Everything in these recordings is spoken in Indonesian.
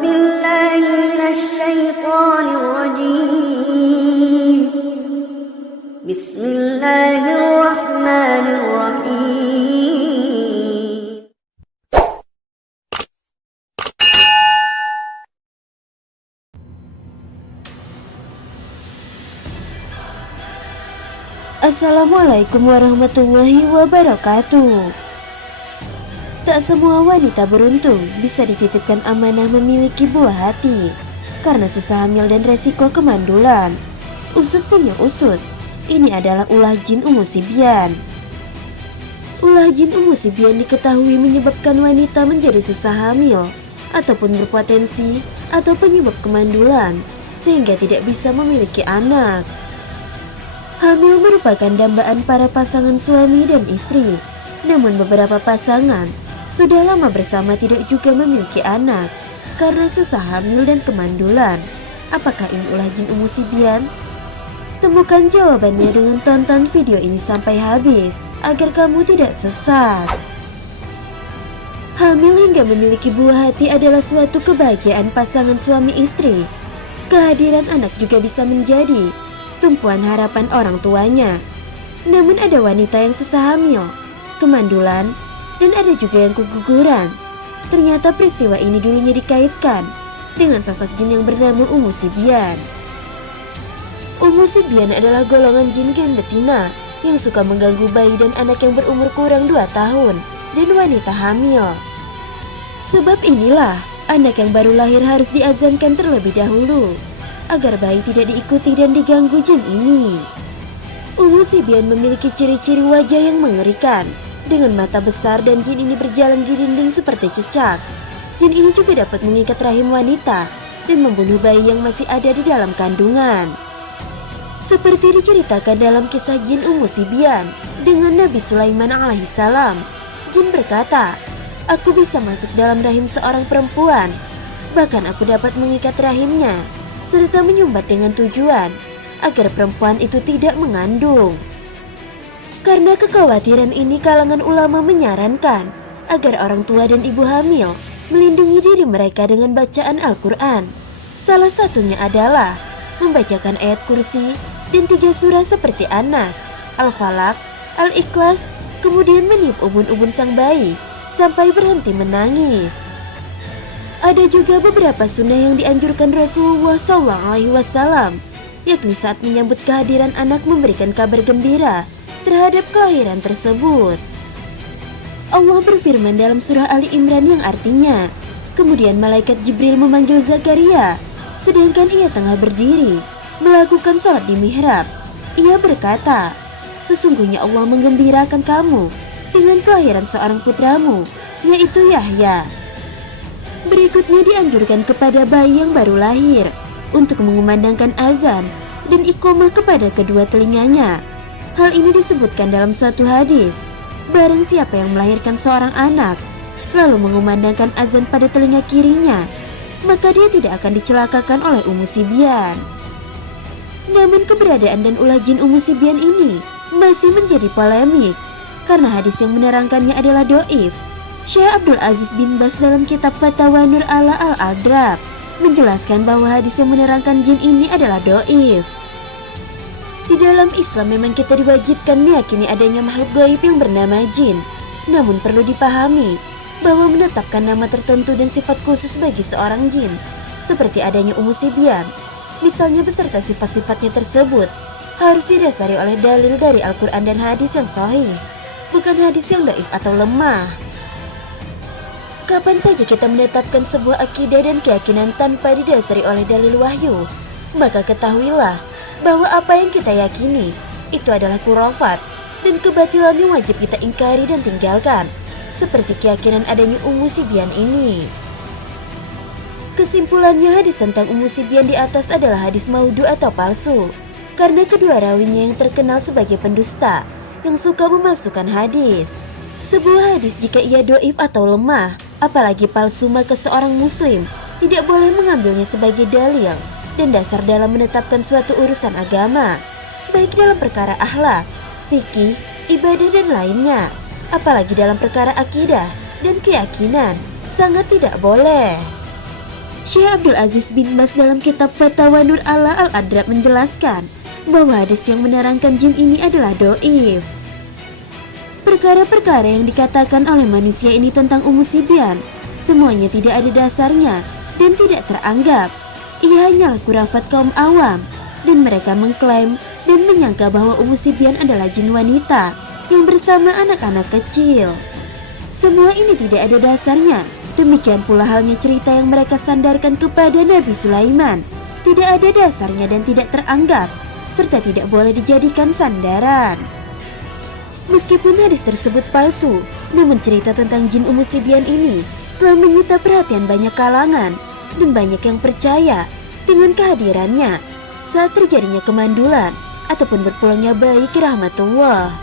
بالله من الشيطان الرجيم بسم الله الرحمن الرحيم Assalamualaikum warahmatullahi wabarakatuh. Tak semua wanita beruntung bisa dititipkan amanah memiliki buah hati karena susah hamil dan resiko kemandulan. Usut punya usut, ini adalah ulah jin Ummu Sibyan. Ulah jin Ummu Sibyan diketahui menyebabkan wanita menjadi susah hamil ataupun berpotensi atau penyebab kemandulan sehingga tidak bisa memiliki anak. Hamil merupakan dambaan para pasangan suami dan istri. Namun beberapa pasangan sudah lama bersama tidak juga memiliki anak karena susah hamil dan kemandulan. Apakah ini ulah jin Ummu Sibyan? Temukan jawabannya dengan tonton video ini sampai habis agar kamu tidak sesat. Hamil hingga memiliki buah hati adalah suatu kebahagiaan pasangan suami istri. Kehadiran anak juga bisa menjadi tumpuan harapan orang tuanya. Namun ada wanita yang susah hamil, kemandulan, dan ada juga yang keguguran. Ternyata peristiwa ini dulunya dikaitkan dengan sosok jin yang bernama Ummu Sibyan. Ummu Sibyan adalah golongan jin gen betina yang suka mengganggu bayi dan anak yang berumur kurang 2 tahun dan wanita hamil. Sebab inilah anak yang baru lahir harus diazankan terlebih dahulu agar bayi tidak diikuti dan diganggu jin ini. Ummu Sibyan memiliki ciri-ciri wajah yang mengerikan dengan mata besar dan jin ini berjalan di dinding seperti cicak. Jin ini juga dapat mengikat rahim wanita dan membunuh bayi yang masih ada di dalam kandungan. Seperti diceritakan dalam kisah jin Ummu Sibyan dengan Nabi Sulaiman alaihissalam. Jin berkata, "Aku bisa masuk dalam rahim seorang perempuan. Bahkan aku dapat mengikat rahimnya serta menyumbat dengan tujuan agar perempuan itu tidak mengandung." Karena kekhawatiran ini, kalangan ulama menyarankan agar orang tua dan ibu hamil melindungi diri mereka dengan bacaan Al-Quran. Salah satunya adalah membacakan ayat kursi dan 3 surah seperti An-Nas, Al-Falaq, Al-Ikhlas, kemudian meniup ubun-ubun sang bayi sampai berhenti menangis. Ada juga beberapa sunnah yang dianjurkan Rasulullah SAW, yakni saat menyambut kehadiran anak memberikan kabar gembira terhadap kelahiran tersebut. Allah berfirman dalam surah Ali Imran yang artinya, kemudian malaikat Jibril memanggil Zakaria sedangkan ia tengah berdiri melakukan sholat di mihrab. Ia berkata, "Sesungguhnya Allah menggembirakan kamu dengan kelahiran seorang putramu, yaitu Yahya." Berikutnya dianjurkan kepada bayi yang baru lahir untuk mengumandangkan azan dan iqamah kepada kedua telinganya. Hal ini disebutkan dalam suatu hadis, barang siapa yang melahirkan seorang anak lalu mengumandangkan azan pada telinga kirinya, maka dia tidak akan dicelakakan oleh Ummu Sibyan. Namun keberadaan dan ulah jin Ummu Sibyan ini masih menjadi polemik karena hadis yang menerangkannya adalah doif. Syekh Abdul Aziz bin Bas dalam kitab Fatawa Nur ala Al-Adrab menjelaskan bahwa hadis yang menerangkan jin ini adalah doif. Di dalam Islam memang kita diwajibkan meyakini adanya makhluk gaib yang bernama jin. Namun perlu dipahami bahwa menetapkan nama tertentu dan sifat khusus bagi seorang jin, seperti adanya Ummu Sibyan, misalnya beserta sifat-sifatnya tersebut, harus didasari oleh dalil dari Al-Quran dan hadis yang sahih, bukan hadis yang dhaif atau lemah. Kapan saja kita menetapkan sebuah akidah dan keyakinan tanpa didasari oleh dalil wahyu, maka ketahuilah bahwa apa yang kita yakini itu adalah khurafat dan kebatilan yang wajib kita ingkari dan tinggalkan, seperti keyakinan adanya Ummu Sibyan ini. Kesimpulannya, hadis tentang Ummu Sibyan di atas adalah hadis maudhu atau palsu, karena kedua rawinya yang terkenal sebagai pendusta yang suka memalsukan hadis. Sebuah hadis jika ia doif atau lemah, apalagi palsu, maka seorang muslim tidak boleh mengambilnya sebagai dalil dan dasar dalam menetapkan suatu urusan agama, baik dalam perkara akhlak, fikih, ibadah dan lainnya. Apalagi dalam perkara akidah dan keyakinan, sangat tidak boleh. Syekh Abdul Aziz bin Baz dalam kitab Fatawa Nur Ala Al-Adrab menjelaskan bahwa hadis yang menerangkan jin ini adalah doif. Perkara-perkara yang dikatakan oleh manusia ini tentang Ummu Sibyan semuanya tidak ada dasarnya dan tidak teranggap. Ia hanyalah kurafat kaum awam, dan mereka mengklaim dan menyangka bahwa Ummu Sibyan adalah jin wanita yang bersama anak-anak kecil. Semua ini tidak ada dasarnya. Demikian pula halnya cerita yang mereka sandarkan kepada Nabi Sulaiman, tidak ada dasarnya dan tidak teranggap, serta tidak boleh dijadikan sandaran. Meskipun hadis tersebut palsu, namun cerita tentang jin Ummu Sibyan ini telah menyita perhatian banyak kalangan, dan banyak yang percaya dengan kehadirannya saat terjadinya kemandulan ataupun berpulangnya bayi ke rahmatullah.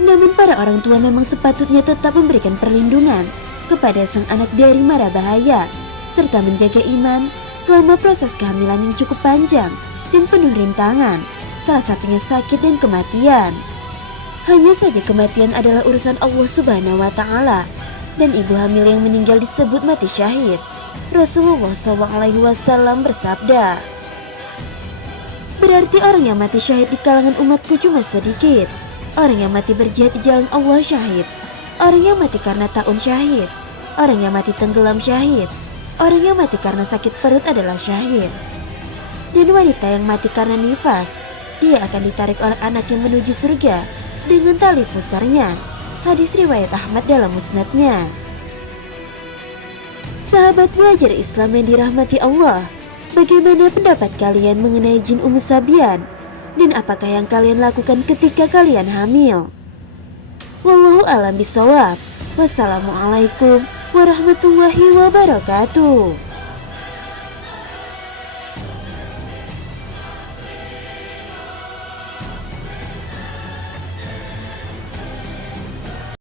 Namun para orang tua memang sepatutnya tetap memberikan perlindungan kepada sang anak dari mara bahaya, serta menjaga iman selama proses kehamilan yang cukup panjang dan penuh rintangan, salah satunya sakit dan kematian. Hanya saja kematian adalah urusan Allah Subhanahu wa Ta'ala, dan ibu hamil yang meninggal disebut mati syahid. Rasulullah SAW bersabda, berarti orang yang mati syahid di kalangan umatku cuma sedikit. Orang yang mati berjihad di jalan Allah syahid, orang yang mati karena taun syahid, orang yang mati tenggelam syahid, orang yang mati karena sakit perut adalah syahid. Dan wanita yang mati karena nifas, dia akan ditarik oleh anaknya menuju surga dengan tali pusarnya. Hadis riwayat Ahmad dalam musnadnya. Sahabat belajar Islam yang dirahmati Allah, bagaimana pendapat kalian mengenai jin Ummu Sibyan? Dan apakah yang kalian lakukan ketika kalian hamil? Wallahu a'lam bishawab. Wassalamualaikum warahmatullahi wabarakatuh.